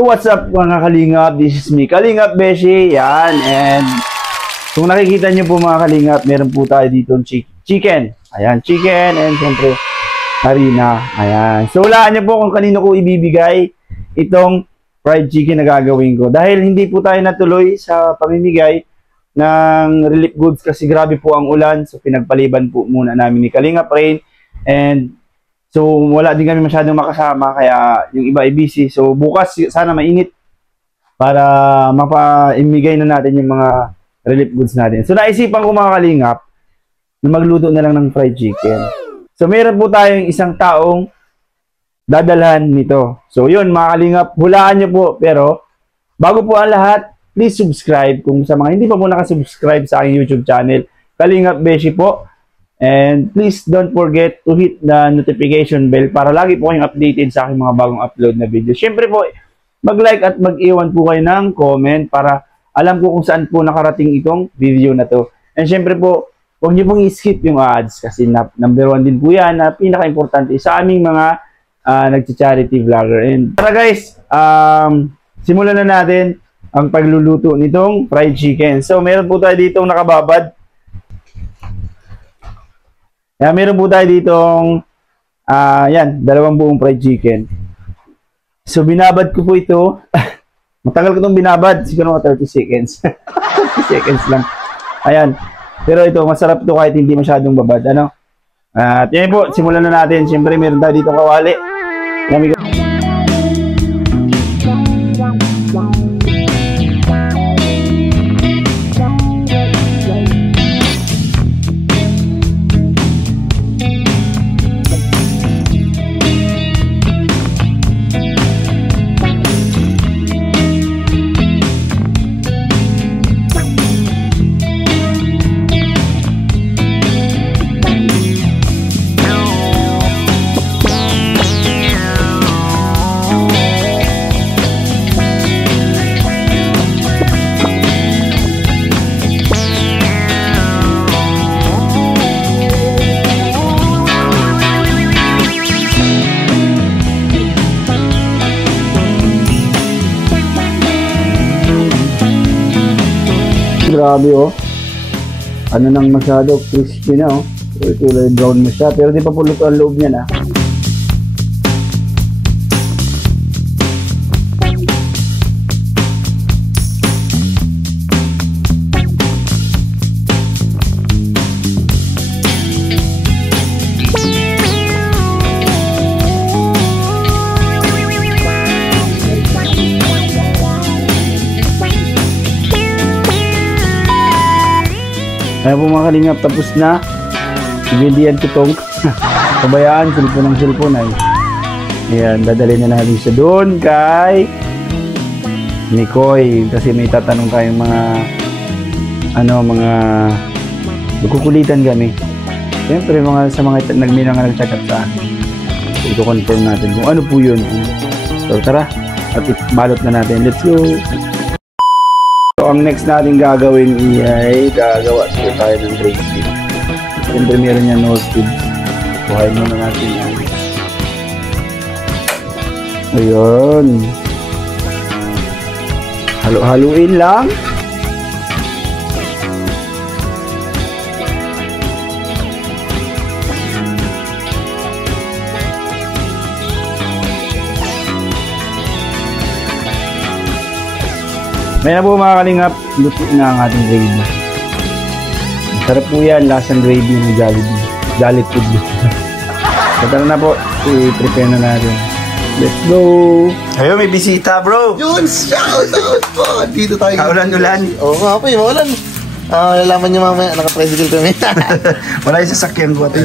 So what's up mga kalingap, this is me, Kalingap Beshi, yan, and kung nakikita nyo po mga kalingap, meron po tayo dito chicken, ayan, chicken, and syempre, harina, ayan. So hulaan nyo po kung kanino ko ibibigay itong fried chicken na gagawin ko. Dahil hindi po tayo natuloy sa pamimigay ng relief goods kasi grabe po ang ulan, so pinagpaliban po muna namin ni Kalingap Rain, and so, wala din kami masyadong makasama, kaya yung iba ay busy. So, bukas sana mainit para mapaimigay na natin yung mga relief goods natin. So, naisipan ko mga kalingap na magluto na lang ng fried chicken. So, meron po tayong isang taong dadalhan nito. So, yun mga kalingap, hulaan nyo po. Pero, bago po ang lahat, please subscribe. Kung sa mga hindi pa po nakasubscribe sa aking YouTube channel, Kalingap Beshi po. And please don't forget to hit the notification bell para lagi po kayong updated sa aking mga bagong upload na video. Siyempre po, mag-like at mag-iwan po kayo ng comment para alam ko kung saan po nakarating itong video na to. And siyempre po, huwag niyo pong i-skip yung ads kasi number 1 din po yan na pinaka-importante sa aming mga nag-charity vlogger. And tara guys, simulan na natin ang pagluluto nitong fried chicken. So meron po tayo ditong nakababad. Kaya meron po tayo ditong, yan, 2 buong fried chicken. So, binabad ko po ito. Matagal ko itong binabad. Siguro mga 30 seconds. 30 seconds lang. Ayan. Pero ito, masarap ito kahit hindi masyadong babad. Ano? At yan po, simulan na natin. Siyempre, meron tayo ditong kawali. Yan, grabe oh. Ano nang masyado crispy na oh. Kulay brown mo siya. Pero di pa po luto ang loob niya na. Kaya po mga kalingap, tapos na. Ibindihan ko itong kabayaan, silpon ay. Ayan, dadalhin na natin siya doon kay Mikoy. Kasi may tatanong tayong mga nagkukulitan kami. Siyempre, sa mga nagchat sa akin. Ito confirm natin kung ano po yun. So tara, at balot na natin. Let's go! So, ang next natin gagawin ay gagawa tayo ng grade speed. Siyempre meron yan no speed. Buhayin muna natin yan. Ayun. Halo-haluin lang. May na po mga kalingap, luto na ang ating gravy. Masarap po yan, lasang gravy ng Jollibee. Jolly food. So tara na po, i-prepare na natin. Let's go! Ayun, may bisita bro! Yun, shout out po! Dito tayo. Kaulan-ulan. Oo nga po, maulan. Lalaman niyo mamaya, naka-tricycle kami. Wala yung sasakyan ko at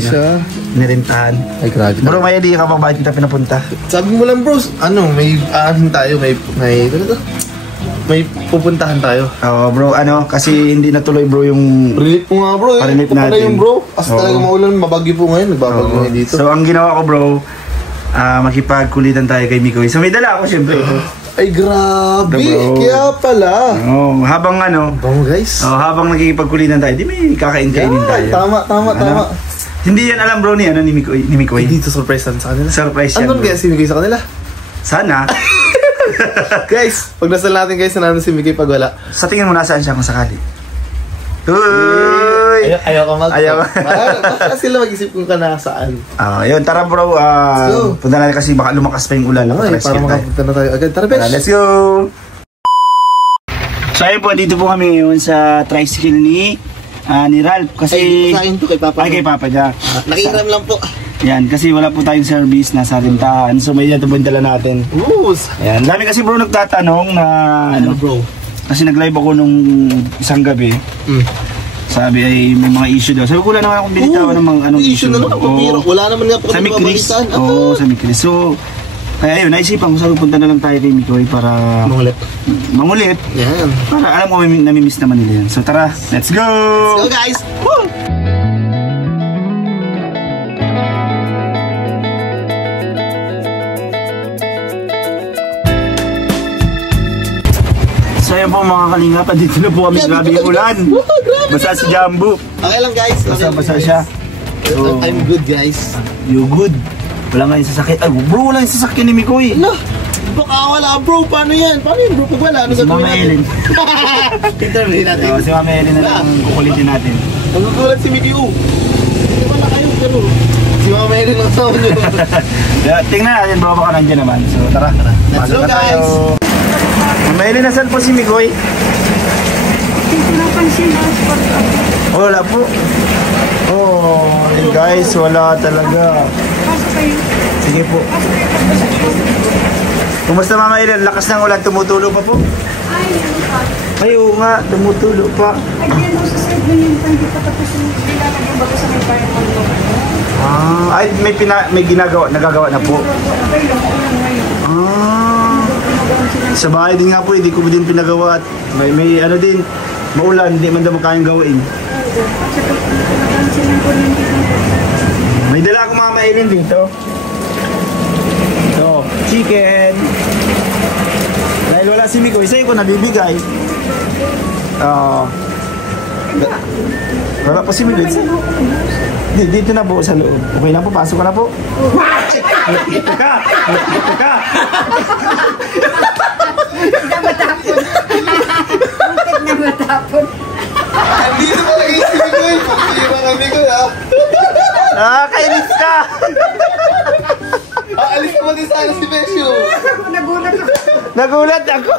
nirintahan. Ay, grabe. Bro, may idea ka pa bakit kita pinapunta? Sabi mo lang bro, may aanin tayo, may pupuntahan tayo. Oo bro, kasi hindi natuloy bro yung relief mo nga bro, parinip natin. Yung bro, kasi talaga maulan, mabagyo po ngayon, nagbabagyo ngayon dito. So ang ginawa ko bro, makipagkulitan tayo kay Mikoy. So may dala ako syempre. Ay grabe, bro. Kaya pala. Habang guys. Habang nakikipagkulitan tayo, di may kakain-kainin tayo. Tama. Hindi yan alam bro ni Mikoy. Dito surprise sa kanila. Surprise yan. Ano kaya si Mikoy sa kanila? Sana. Guys, pag nasal natin guys, nanalo si Mickey pag wala. Sa tingin mo nasaan siya kung sakali? Uy! Ayaw ka mag- Ayaw. Baka sila mag-isip kung ka nasaan. Yun, tara bro. go. Punta natin kasi baka lumakas pa yung ulan. Para makapunta na tayo agad. Tara, Tara, let's go! So ayun po, dito po kami ngayon sa tricycle ni Ralph. Kasi... Sa akin to, kay Papa. Ay, kay Papa niya. Nakikiram lang po. Yan, kasi wala po tayong service, nasa rintahan. So may ito po yung dala natin. Oops. Yan, dami kasi bro nagtatanong na... Ano bro? Kasi nag-live ako nung isang gabi. Sabi ay may mga issue daw. Sabi ko wala naman akong binitawan ng mga anong issue na lang. Wala naman nga po sa kami Mikris. mabalitan. Oo, sa Mikris. So, kaya yun, naisipan ko sabi punta na lang tayo kay Mikoy para mangulit. Yan. Para alam ko namimiss naman nila yan. So tara, let's go! Let's go guys! Woo! So ayun po mga kalingap, dito na po kami, grabe yung ulan. Basta si Jumbo. Okay lang guys. Basta siya. So, I'm good guys. you good. Wala nga yung sasakyan. Ay bro, wala yung sasakyan ni Mikoy. Ano? Baka wala bro, paano yan? Paano yun bro? Pag wala, ano Si gagawin Mama natin? Ellen. Interview natin. Si Mama Ellen na lang kukulitin natin. Magkukulat si Mickey U. Hindi ba na kayo pero si Mama Ellen ang sound nyo. Tingnan natin bro, baka nandiyan naman. So tara, Let's go pasok na tayo. guys! Mama Ellen, nasan po si Mikoy? Wala po. Oh, guys, wala talaga. Sige po. Kumusta Mama Ellen? Lakas ng ulan, tumutulo pa po? Ay, oo nga, tumutulo pa. Ay, may ginagawa, nagagawa na po. Sa bahay din nga po, hindi ko din pinagawa at may ano din, maulan, hindi man daw makayang gawin. May dala akong Mama Ellen dito. So, chicken. Dahil wala si Mikoy, sa'yo ko nabibigay. Wala pa si Mikoy. Dito na po sa loob. Okay na po, pasok ka na po. Dito ka! Dito ka! Andito pa lagi si Mickey. Hindi ba kami ko ha? Nakakainis ka! Aalis ko din sana si Besyo. Nagulat ako!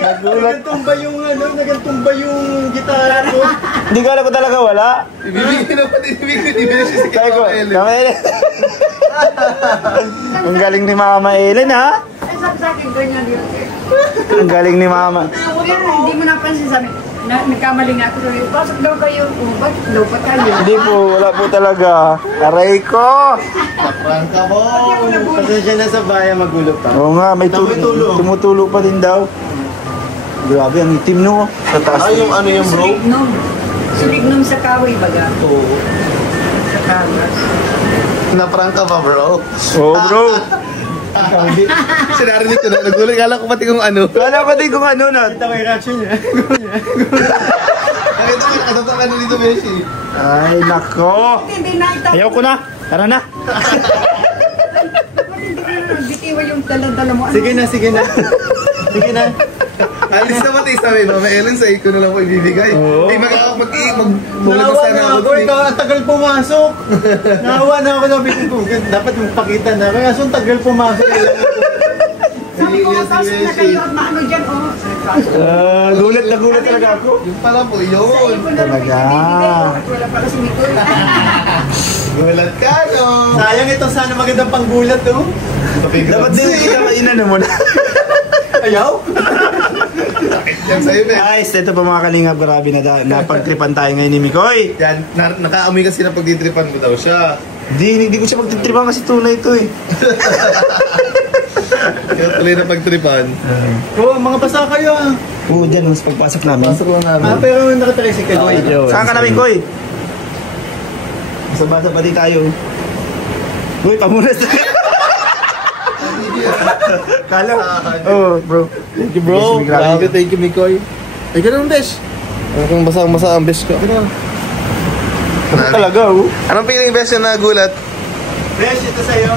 Nagulat. Nagtumba yung gitara ko. Hindi ko alam ko talaga wala. Ibibigay na pati si Mickey ni Besyo si Sabi ko, Mama Ellen. Mama Ellen. Ang galing ni Mama Ellen ha? Ang galing ni Mama. Hindi mo napansin sabi, nagkamali nga ako. Pasok daw kayo. Bakit daw pa kayo? Hindi po, wala po talaga. Aray ko! Prangka mo. Pasensya na sa bayan, magulo pa. Oo nga, may tumutulo pa din daw. Grabe, ang itim no. Sa taas. Ay, yung ano yung bro? Sulignum. Sulignum sa kahoy baga. Oo. Sa kahoy. Naprangka ba bro? Oo bro. Sinarinig ko na. Nagulat. Kala ko pati kung ano. Wala ko din kung ano na. Ito may reaction niya. Nakita ko nakatapos ka na dito Besyo. Ay, nako. Hindi na ito. Ayaw ko na. Tara na. Bitiwa yung dala-dala mo. Sige na, sige na. Sige na. Alis na pati sabi, Mama Ellen, sa ko na lang po ibibigay. Oo. Ay, maglalabas Nawa sana na ako. ako, ikaw ang tagal pumasok. Nawa na ako, sabi ko, dapat magpakita na. Kaya so, tagal pumasok. Sabi ko nga pasok na kayo at maano dyan. Gulat na gulat talaga ako. Yung pala po, Sa yun. iyo ko na lang Talaga. ibibigay ko at wala pala si Mikoy. Gulat ka, no? Sayang ito, sana magandang panggulat, oh. Dapat din kita inano mo na. Ayaw? Yan sa'yo, Ben. Guys, ito pa mga kalingap, grabe na napagtripan tayo ngayon ni Mikoy. Yan, nakaamoy kasi na pagtitripan mo daw siya. Hindi ko siya pagtitripan kasi tunay ito eh. Kaya tuloy na pagtripan. Oo, mga basa kayo, ah. Oo, dyan, mas pagpasok namin. Pasok lang namin. Pero nakatricycle ko. Saan ka na, Mikoy? Basa-basa pati tayo. Uy, pamunas na. Kala. Oh, bro. Thank you, bro. Yes, grabe. Grabe, thank you, Mikoy. Ay, ganun, Besh. Kung basang-basa ang Besh ko. Talaga, oh. Anong feeling, Besh, na nagulat? Besh, ito sa'yo.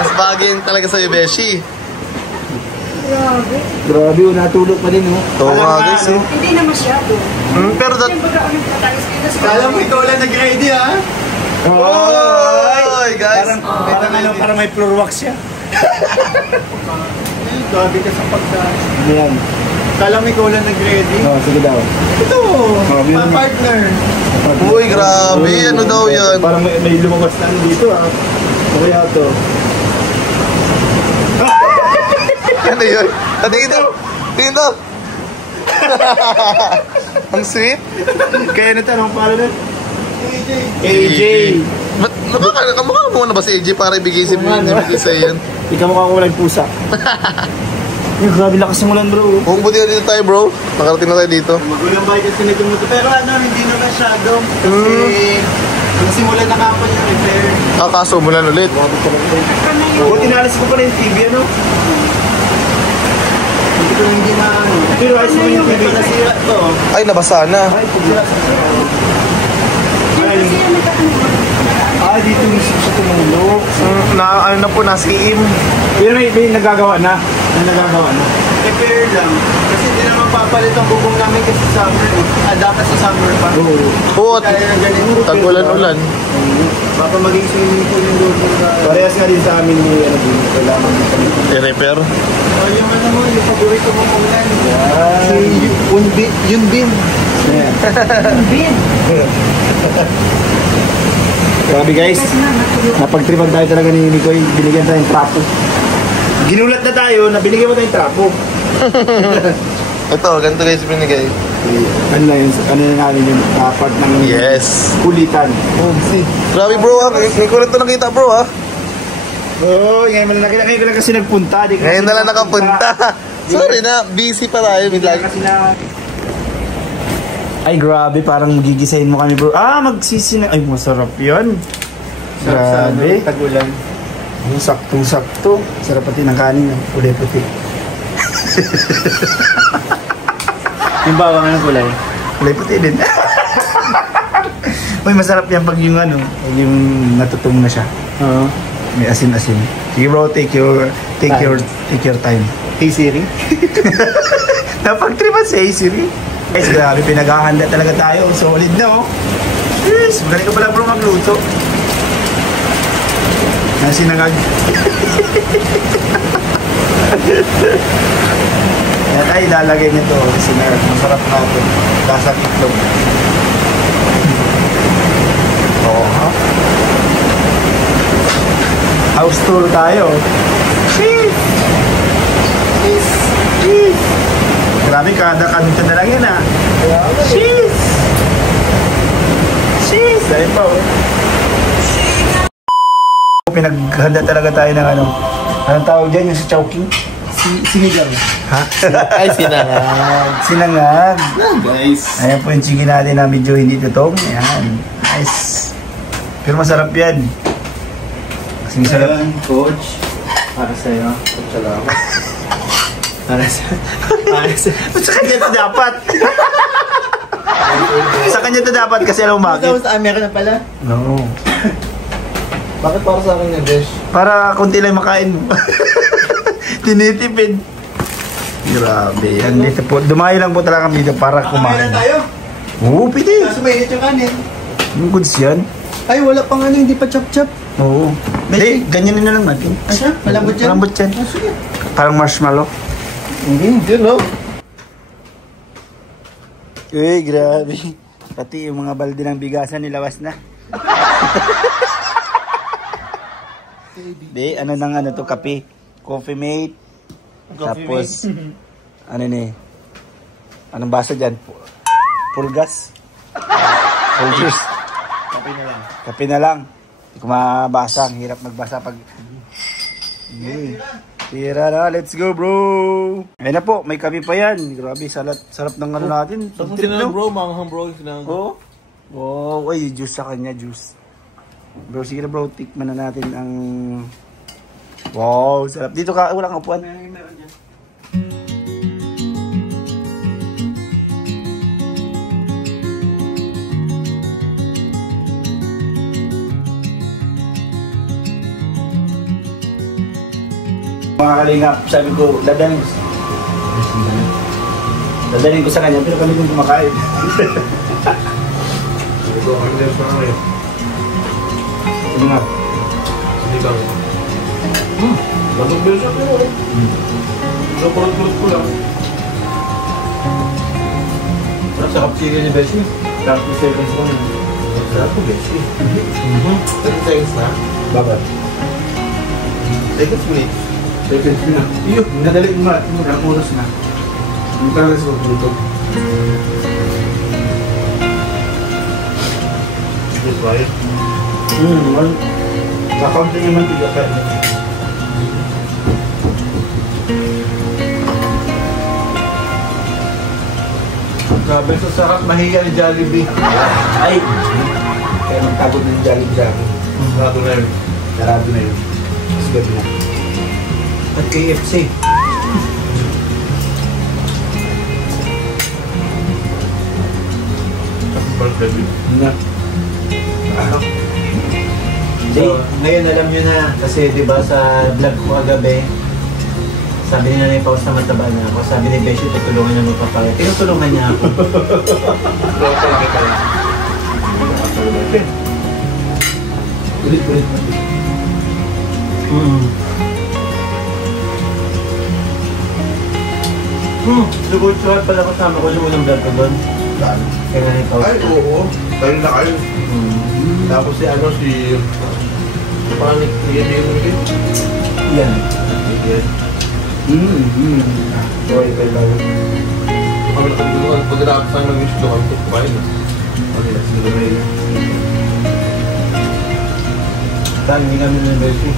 Mas bagay talaga sa'yo, Beshi. Grabe. Grabe, natulog pa din, oh. Oo nga, guys, eh. Hindi na masyado. Pero that... Yung baga anong patalis kayo. Kala mo ikaw lang nag-ready ha? Oy, guys! Parang may floor wax siya. Grabe ka sa pagkain. Ano yan? Kala mo ikaw lang nag-ready? No, sige daw. Ito, my partner. Uy, grabe. Ano daw yan? Parang may lumabas na dito, ah. Kaya to. Ano yun? Tingin daw. Tingin daw. Ang sweet. Kaya natanong pala nun. AJ. Ba't kamukha mo na ba si AJ para ibigay sa'yo yan? Ikaw mukha ko walang pusa. Yung grabe lakas ng ulan, bro. Kung buti na dito tayo, bro. Nakarating na tayo dito. Magulang ba kasi nagumuto. Pero ano, hindi na masyado. Kasi nagsimula na kapon yung repair. Kaso umulan ulit. Buti nalis ko pala yung TV, ano? Hindi ko hindi na ano. Pero ayos naman yung TV. Ito nasira to. Ay, nabasa na. Dito yung siya tumulog. Ano na po, nasiim. Pero may nagagawa na. May nagagawa na. Repair lang. Kasi hindi naman papalit ang bubong namin kasi summer. Dapat sa summer pa. Oo, Kaya na ganito. tag-ulan-ulan. Baka maging swimming pool yung doon sa... Parehas nga din sa amin ni ano din. Kailangan I-repair. Oh, yung ano mo, yung paborito mong ulan. Si Yun Bin. Bin. Grabe guys. Napagtripan tayo talaga ni Nicoy. Binigyan tayong trapo. Ginulat na tayo na binigyan mo tayong trapo. Ito, ganito guys binigay. Ano na yun? Ano na namin yung part ng Yes. kulitan. Grabe bro ha. Ngayon ko rin ito nakita bro ha. Oo, ngayon mo lang nakita. Ngayon ko lang kasi nagpunta. Ngayon na lang nakapunta. Sorry na, busy pa tayo. Kasi na... Ay, grabe. Parang gigisahin mo kami, bro. Magsisina. Ay, masarap yan. Grabe. Tag-ulan. Saktong-sakto. Sarap pati ng kanin. Kulay-puti. Yung bawang ng kulay. Kulay-puti din. Uy, masarap yan pag yung ano, yung natutong na siya. Oo. May asin-asin. Sige bro, take your time. Hey Siri. Napag-tripan sa Siri. Guys, grabe, pinaghahanda talaga tayo. Solid na, oh. Yes, magaling ka pala bro magluto. Nasinangag. Yan ay lalagay nito. Sinangag. Masarap natin. Lasang itlog. Oo, ha? House tour tayo. Cheese! Cheese! Cheese! Grabe, kada kanto na lang yan, ah. Cheese! Cheese! Dahil pa, oh. Pinaghanda talaga tayo ng ano. Anong tawag dyan? Yung sa Chowking? Sinigang. Ha? Ay, sinangag. Sinangag. Guys. Ayan po yung chicken natin na medyo hindi tutong. Ayan. Nice. Pero masarap yan. Kasi masarap. Ayan, coach. Para sa'yo. Salamat. Para sa'yo. Sa kanya to dapat. Sa kanya to dapat kasi alam mo bakit? Sa Amerika na pala. No. Bakit para sa akin yung Besh? Para konti lang makain mo. Tinitipid. Grabe. Yan dito po. Dumayo lang po talaga kami dito para Kakain kumain. na tayo. Oo, pwede. Kaso may yung kanin. Yung goods yan. Ay, wala pang ano, hindi pa chop-chop. Oo. Hindi, ganyan na lang natin. Ay, siya? Malambot yan? Malambot yan. Ah, sige. Parang marshmallow. Yun no? Eh, grabe. Pati yung mga balde ng bigasan nilawas na. Di, ano nang ano to, kape. Coffee mate. Tapos, ano ni? Anong basa dyan? Full gas. Full juice. Kape na lang. Kape na lang. Hindi ko mabasa. Ang hirap magbasa pag... Tira na, let's go bro! Ayun na po, may kape pa yan. Grabe, sarap ng ano natin. Tapos sinanag bro, manghang bro. Sinanag. Oo. Wow, ay, juice sa kanya, juice. Bro, sige na bro, tikman na natin ang... Wow, sarap. Dito ka, walang upuan. Mga kalingap, sabi ko, dadalhin ko sa kanya, pero kami kong kumakain. Ito ang news na ngayon. Ano nga? Hindi ka. Batog beso pero eh. Kulot-kulot ko lang. Sarap chicken ni Beshi. Tapos 2 seconds ko. Sarap ko beso eh. 30 seconds na. Babad. Seconds minutes. Seconds na. Iyo, nadali ko nga. Ang oras na. Hindi ka lang sa pagluto. Yes, right? Nakaunti naman tiga ka. Grabe sa sarap mahiya ni Jollibee. Ay! Kaya magtagod ng Jollibee sa akin. Sarado na yun. Sarado na yun. Mas gabi na. At KFC. Birthday. Na. Ano? So, ngayon alam nyo na kasi di ba sa vlog ko kagabi, sabi ni Nanay Paus na mataba na ako. Sabi ni Beshi, tutulungan niya magpapakit. Tinutulungan niya ako. Tulog ko lang kita. Ulit. Siguro siya pala kasama ko yung unang vlog ko doon. Saan? Kaya Nanay Paus. Ay, oo. Tayo na kayo. Tapos si ano, si Panik, i-email mo din. Yan. Sorry, kay Bago. Kami nakalimutan. Pagkatapos tayo mag-wish doon, kami kumain na. Okay, let's do the Saan hindi kami ng Beshi?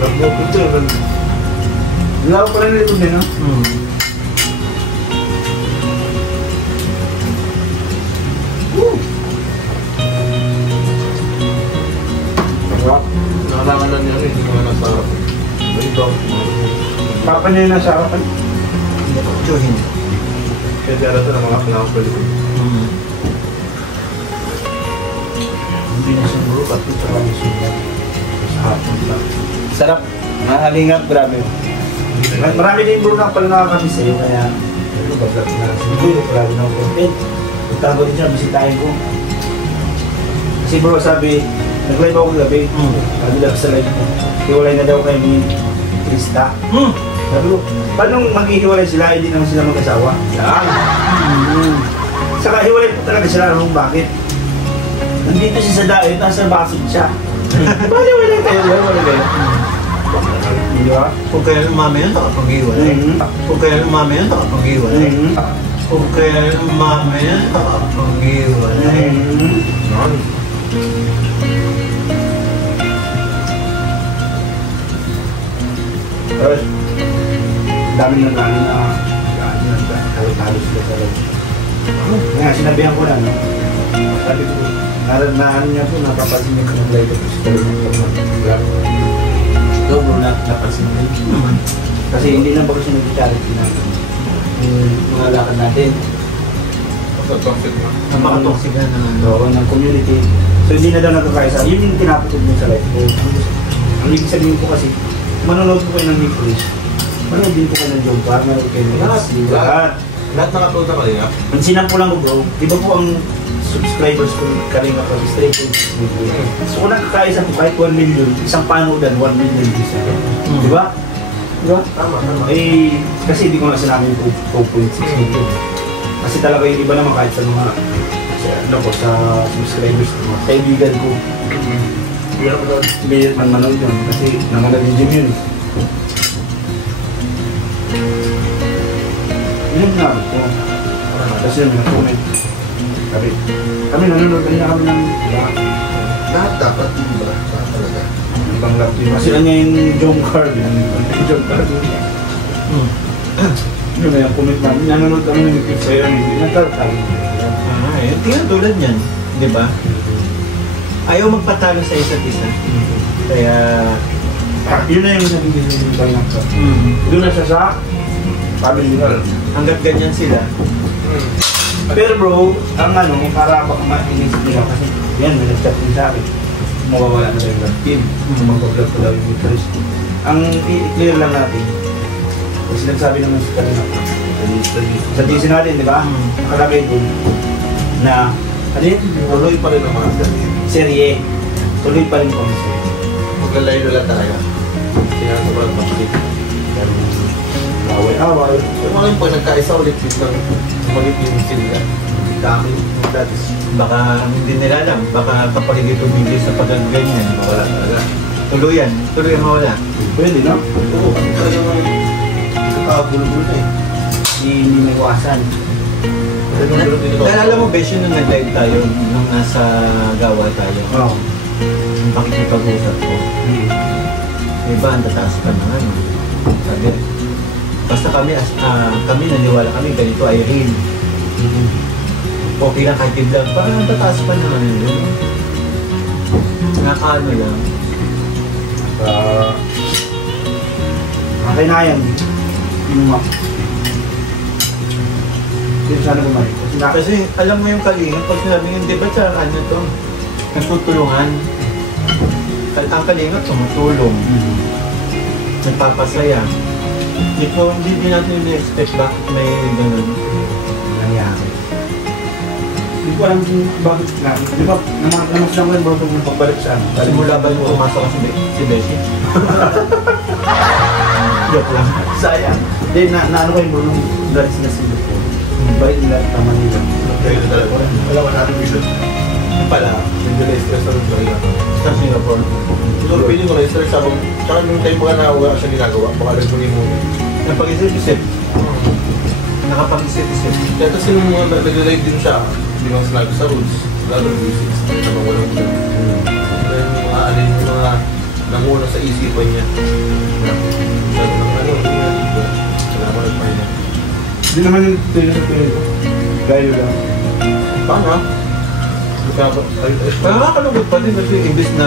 Nag-open din. Wala ko pala nilito din, no? Nakalangan na niya, hindi ko na nasa harap. Ito. Papa niya yung nasa harapan. Chuhin. Kaya di alas na mga pinakang pwede ko. Hindi na siguro, pati sa kami sugat. Sa hapon lang. Sarap. Mahalingap, grabe. Marami din bro na pala nakakabis sa'yo, kaya ano, baglat na. Siguro, marami na ako content. Punta ko din siya, bisitahin ko. Kasi bro, sabi, nag-live ako gabi. Sabi lang sa live ko. Hiwalay na daw kayo ni Krista. Sabi ko, paano maghihiwalay sila, hindi naman sila mag-asawa? Saka hiwalay po talaga sila, anong bakit? Nandito siya sa daet, nasa basid siya. Bali, wala kayo, wala kayo. Di ba? Kung kaya umami yun, nakapag-iwalay. Kung kaya umami yun, nakapag-iwalay. Kung kaya umami yun, nakapag-iwalay. Tapos, dami na namin na talo sila sa loob. Kaya sinabihan ko lang, sabi ko, naranahan niya po, napapansin niya ko nag-live ako sa kalungan. Ito bro, napansin niya. Kasi hindi na ba kasi nag-charity na mga lakad natin. Toxic na. Napaka-toxic na naman. Oo, ng community. So hindi na daw nagkakaisa. Yun yung tinapatid mo sa live ko. Ang ibig sabihin ko kasi, manonood ko kayo ng Nicolas. Manonood din ko kayo ng John Park, manonood kayo ng lahat. Lahat nakatulog na kanina? Pansinan ko lang ko bro, di ba po ang subscribers ko Kalinga pag straight to video. So kung nakakaisa ko kahit 1 million, isang panodan, 1 million views. Di ba? Di ba? Tama. Eh, kasi hindi ko na sinabi yung 2.6 million. Kasi talaga yung iba naman kahit sa mga sa subscribers ko, mga kaibigan ko. Hindi man manood yun kasi naman nag-gym yun. Yun nga ko. Kasi yun, nag-comment. Kami nanonood kanina kami ng Lahat dapat, di ba? Lahat talaga. ibang lap team. Kasi niya yung John Card. Yung John Card. Yun na yung comment namin. Nanonood kami ng clip sa'yo. Hindi nagtatalo. Tingnan tulad niyan, di ba? Ayaw magpatalo sa isa't isa. Kaya... Yun na yung nabigay sa mga tayo naksa. Doon na siya sa family hall. Hanggat ganyan sila. Pero bro, ang ano, para baka mainis nila kasi yan, may nag-chat din sa akin. mawawala na tayo ng team. Mag-vlog ko daw yung interest. Ang i-clear lang natin, kasi nagsabi naman sa kanina, sa GC natin, di ba? Nakalagay doon na, ano yun? Tuloy pa rin ang mga Serye. Tuloy pa rin kami serye. maglalay na lang talaga. Kaya sobrang pakit. Away-away. Yung mga yung pag nagkaisa ulit biglang umalit yung sila. Dami. That's Baka hindi nila alam, baka kapag hindi tumigil sa pagkaganyan, wala talaga. tuluyan mawala. Pwede, no? Oo, kasi talagang kakagulo-gulo na eh. Hindi naiwasan. Dahil alam mo, Besh, nung nag-live tayo, nung nasa gawa tayo, Oo. yung pakikipag-usap ko, diba, ang tataas pa na ano. Sabi, basta kami naniwala kami, ganito ay real. Okay lang kahit i-vlog, parang ang tataas pa na ano yun. Nakakaano lang. Okay na yan. Inumak. Hindi sana bumalik. Kasi alam mo yung kalinga, pag sinabi nga, di ba sa ano to, nagtutulungan. Ang kalinga, tumutulong. Nagpapasaya. Hindi din natin in-expect bakit may ganun. Nangyari. Hindi ko alam kung bakit nga. Di ba, namasang ko yung bago ng pagbalik sa ano. Simula ba yung pumasok si Beshi? Joke lang. Sayang. Hindi, naano ko yung bulong galis na Singapore. Balik nila tama nila. Kaya na talaga. Alam mo natin vision. Pala, medyo na-stress na rin talaga. Sa Singapore. Siguro piling ko na-stress sabang, tsaka nung time mga na wala siya ginagawa, baka nagpuli muna. Napag-isip-isip. Nakapag-isip-isip. Kaya kasi nung mga nag-live din siya, hindi mga sinabi sa rules, lalo yung music, naman walang ulan. Kaya yung mga alin yung mga nanguna sa isipan niya. Sabi ng ano, hindi nga dito. Kailangan ko nagpahinga. Hindi naman yung tuyo sa tuyo ko. Gaya lang. Paano ha? Pero nakakalugod pa din kasi imbis na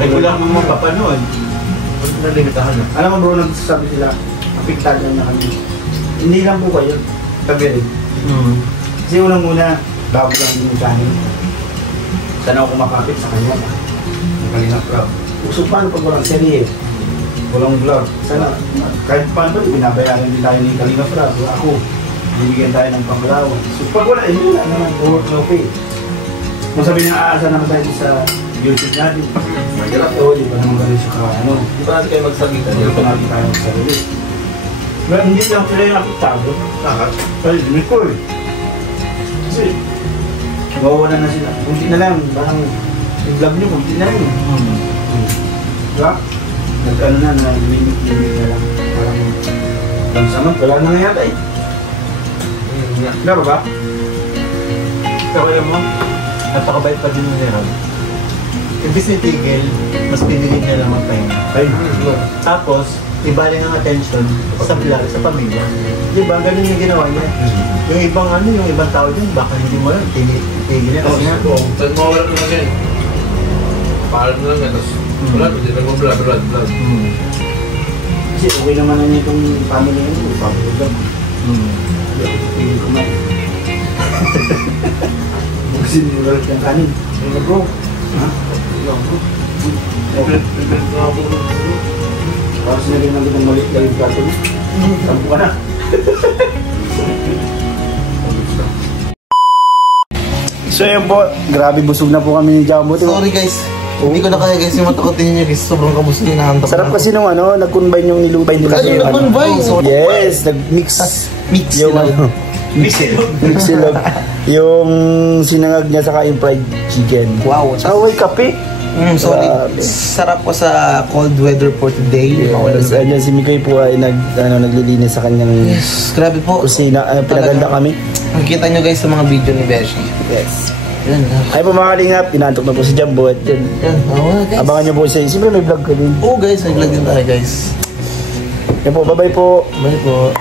regular mo mapapanood. Nalimitahan na. Alam mo bro, nagsasabi sila, apiktado na kami. Hindi lang po kayo. Kami rin. Kasi unang-una, bago lang din yung channel. Sana ako kumakapit sa kanya. Kalina proud. Uso paano pag walang serye? Walang vlog. Sana, kahit paano, binabayaran din tayo ni Kalina Proud. Ako, bibigyan tayo ng panglawan. So pag wala, hindi wala naman. Okay. Kung sabi na aasa naman tayo sa YouTube natin. Mahirap. Oo, di ba naman kami sa ano. Di ba natin kayo magsagitan? Hindi pa natin tayo magsarili. Pero hindi lang sila yung apiktado. Nakak. Pero limit ko eh. Kasi, mawawala na sila. Kunti na lang, parang i-vlog nyo, kunti na lang. Diba? Nag-ano na, limit na lang. Parang, langsaman, wala na nga yata eh. Diba ba? Pero alam mo, napakabait pa din ng Herald. Imbis nitigil, mas pinili niya lang magpahinga. Ay, Tapos, ibaling ang attention sa vlog, sa pamilya. Di ba? Ganun yung ginawa niya. Yung ibang tao din, baka hindi mo lang, tigil niya. Kasi nga, Pag mawala na lang yan. Paalam na lang yan. Tapos wala, pwede nag-vlog. kasi okay naman na niya itong family nyo. Pag-vlog. Hindi ko man. Kasi nilalat yung kanin. Ano bro? Ha? Okay. Parang sinabi lang kitang mali kayo yung plato mo. Tampo ka na. So yun po, grabe busog na po kami ni Jambo. Sorry guys, hindi ko na kaya guys yung matakotin niyo kasi sobrang kabusog yung nahanap. Sarap kasi nung ano, nag-combine yung nilutay nila. Ay, yung nag-combine? Yes, nag-mix. Mix Yung sila. ano, mix sila. Yung sinangag niya saka yung fried chicken. Wow. Away kape. Sorry. Grabe. Sarap ko sa cold weather for today. Yes, ayan, si Mikoy po ay naglilinis sa kanyang Yes, grabe po. kusina. Pinaganda kami. Nakikita nyo guys sa mga video ni Beshi. Yes. Yan. Ay po mga kalingap, pinantok na po si Jambo at yun. Yan. Guys. Abangan niyo po siya. Siyempre may vlog ka din. Oo guys, nag-vlog din tayo guys. Yan po, bye-bye po. Bye po.